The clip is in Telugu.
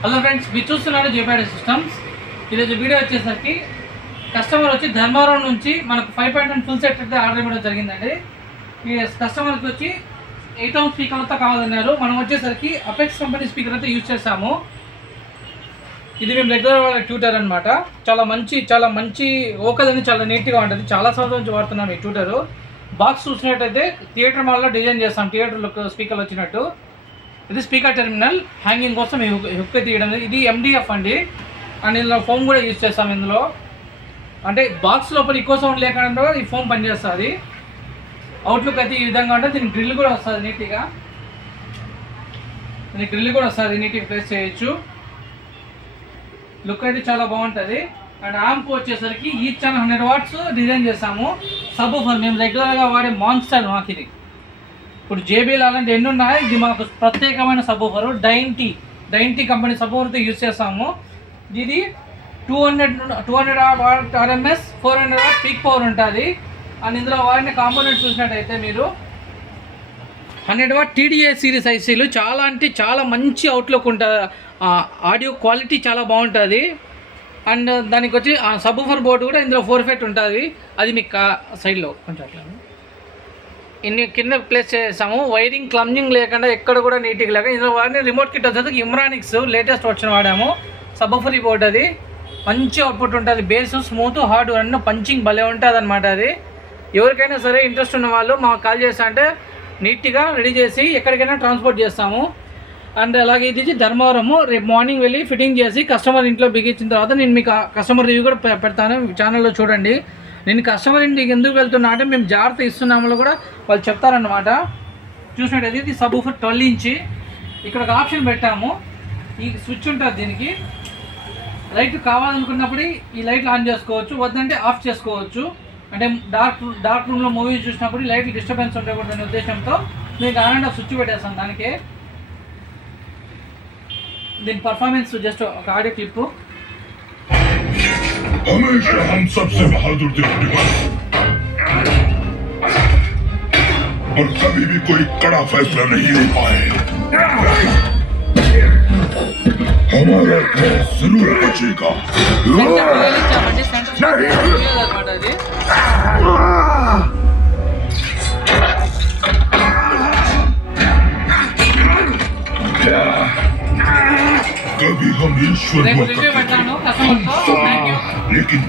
హలో ఫ్రెండ్స్, మీరు చూస్తున్నారు జేపీఐ సిస్టమ్స్. ఈరోజు వీడియో వచ్చేసరికి కస్టమర్ వచ్చి ధర్మవరం నుంచి మనకు 5.1 ఫుల్ సెట్ అయితే ఆర్డర్ ఇవ్వడం జరిగిందండి. ఈ కస్టమర్కి వచ్చి 8 ohm స్పీకర్లతో కావాలన్నారు. మనం వచ్చేసరికి అపెక్స్ కంపెనీ స్పీకర్ అయితే యూజ్ చేసాము. ఇది మేము రెగ్యులర్ వాళ్ళ ట్యూటర్ అనమాట. చాలా మంచి ఓకల్ అని చాలా నీట్గా ఉంటుంది. చాలా సంవత్సరాల నుంచి వాడుతున్నాం ఈ ట్యూటరు. బాక్స్ చూసినట్టయితే థియేటర్ మాల్లో డిజైన్ చేస్తాం, థియేటర్ లుక్ స్పీకర్ వచ్చినట్టు. ఇది స్పీకర్ టెర్మినల్ హ్యాంగింగ్ కోసం హుక్ తీయడం. ఇది MDF అండి, అండ్ ఇందులో ఫోమ్ కూడా యూజ్ చేస్తాం. ఇందులో అంటే బాక్స్ లోపల ఎక్కువ సౌండ్ లేకుండా ఈ ఫోమ్ పనిచేస్తుంది. అవుట్లుక్ అయితే ఈ విధంగా ఉంటుంది. దీనికి డ్రిల్ కూడా వస్తుంది నీట్గా, నీట్గా ప్లేస్ చేయొచ్చు. లుక్ అయితే చాలా బాగుంటుంది. అండ్ యాంప్ వచ్చేసరికి ఈచ్ ఛానల్ 100 watts డిజైన్ చేస్తాము. సబ్‌వూఫర్ మేము రెగ్యులర్గా వాడే మాన్స్టర్ మాకు ఇది. ఇప్పుడు JBL అలాంటి ఎన్ని ఉన్నాయి, ఇది మాకు ప్రత్యేకమైన సబ్‌వూఫర్. డైంటీ కంపెనీ సబ్‌వూఫర్తో యూజ్ చేస్తాము. ఇది 200 watt RMS, 400 watt peak power ఉంటుంది. అండ్ ఇందులో వాడిన కాంపోనెంట్ చూసినట్టయితే మీరు 100 watt TDA సిరీస్ ICలు చాలా మంచి అవుట్లుక్ ఉంటుంది. ఆడియో క్వాలిటీ చాలా బాగుంటుంది. అండ్ దానికి వచ్చి సబ్‌వూఫర్ బోర్డు కూడా ఇందులో 4 feet ఉంటుంది. అది మీకు సైడ్లో కొంచెం అట్లా ఇన్ని కింద ప్లేస్ చేసాము. వైరింగ్ క్లమ్జింగ్ లేకుండా ఎక్కడ కూడా నీట్గా లేక ఇందులో వాడిన రిమోట్ కిట్ వచ్చేసి ఇమ్రానిక్స్ లేటెస్ట్ వచ్చిన వాడాము. సబ్‌వూఫర్ బోర్డు అది మంచి అవుట్పుట్ ఉంటుంది. బేస్ స్మూత్ హార్డ్ అన్న పంచింగ్ భలే ఉంటుంది అనమాట. అది ఎవరికైనా సరే ఇంట్రెస్ట్ ఉన్న వాళ్ళు మాకు కాల్ చేస్తా అంటే నీట్గా రెడీ చేసి ఎక్కడికైనా ట్రాన్స్పోర్ట్ చేస్తాము. అండ్ అలాగే ఇది ధర్మవరము. రేపు మార్నింగ్ వెళ్ళి ఫిట్టింగ్ చేసి కస్టమర్ ఇంట్లో బిగించిన తర్వాత నేను మీకు కస్టమర్ రివ్యూ కూడా పెడతాను, ఛానల్లో చూడండి. నేను కస్టమర్ ఇంటికి ఎందుకు వెళ్తున్నా అంటే మేము జాగ్రత్త ఇస్తున్నామో కూడా వాళ్ళు చెప్తారన్నమాట. చూసినట్టయితే ఇది సబ్‌వూఫర్ 12 inch. ఇక్కడ ఒక ఆప్షన్ పెట్టాము, ఈ స్విచ్ ఉంటుంది. దీనికి లైట్ కావాలనుకున్నప్పుడు ఈ లైట్లు ఆన్ చేసుకోవచ్చు, వద్దంటే ఆఫ్ చేసుకోవచ్చు. అంటే డార్క్ రూమ్లో మూవీ చూసినప్పుడు లైట్లు డిస్టర్బెన్స్ ఉండకూడదనే ఉద్దేశంతో మీకు ఆన్ అండ్ ఆఫ్ స్విచ్ పెట్టేస్తాం. దానికి దీని పర్ఫార్మెన్స్ జస్ట్ ఒక ఆడియో క్లిప్. हमेशा हम सबसे बहादुर दिखने पर और कभी भी कोई कड़ा फैसला नहीं ले पाए. हमारा देश जरूर बचेगा. कभी हम ईश्वर को लेकिन